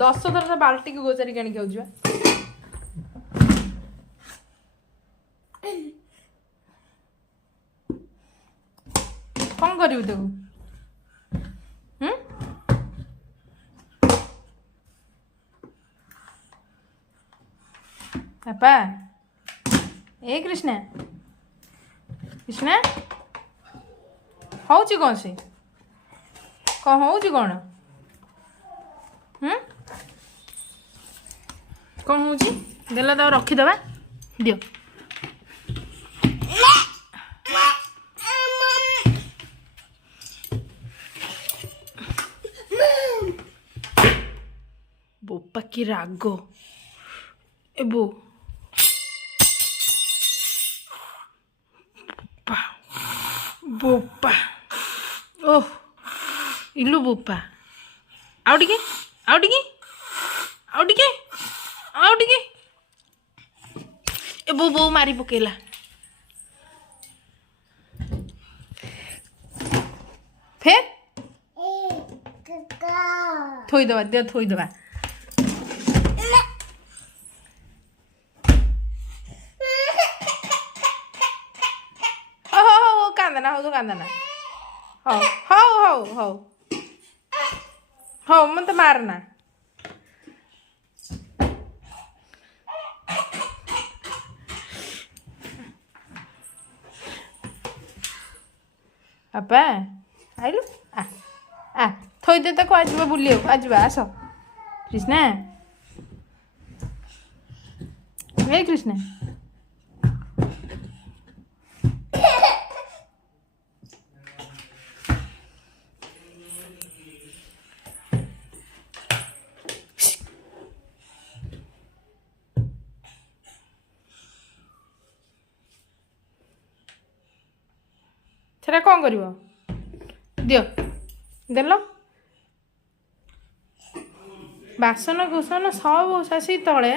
10 थर से बाल्टी को गोचारी काणी खाउछवा कौन करियो तो पापा ए कृष्णा कृष्णा हौची कौन से कौन हौची कौन कौन हौची देला तो रखीदबा दियो बोपा की राग ए बो बोपा ओह इल्लू बोपा आउ टिके आउ टिके आउ टिके आउ टिके ए बो बो मारी पकेला फिर थोई दबा दे थोई दबा कांदना हो तो कांदना हो हो हो हो हो मत मारना अपा आइलु आ थोई दे तक आज बुलियो आज आस कृष्णा हे कृष्णा সেটা কম করিব দিও দেল বাসন কুসন সব শাশি তলে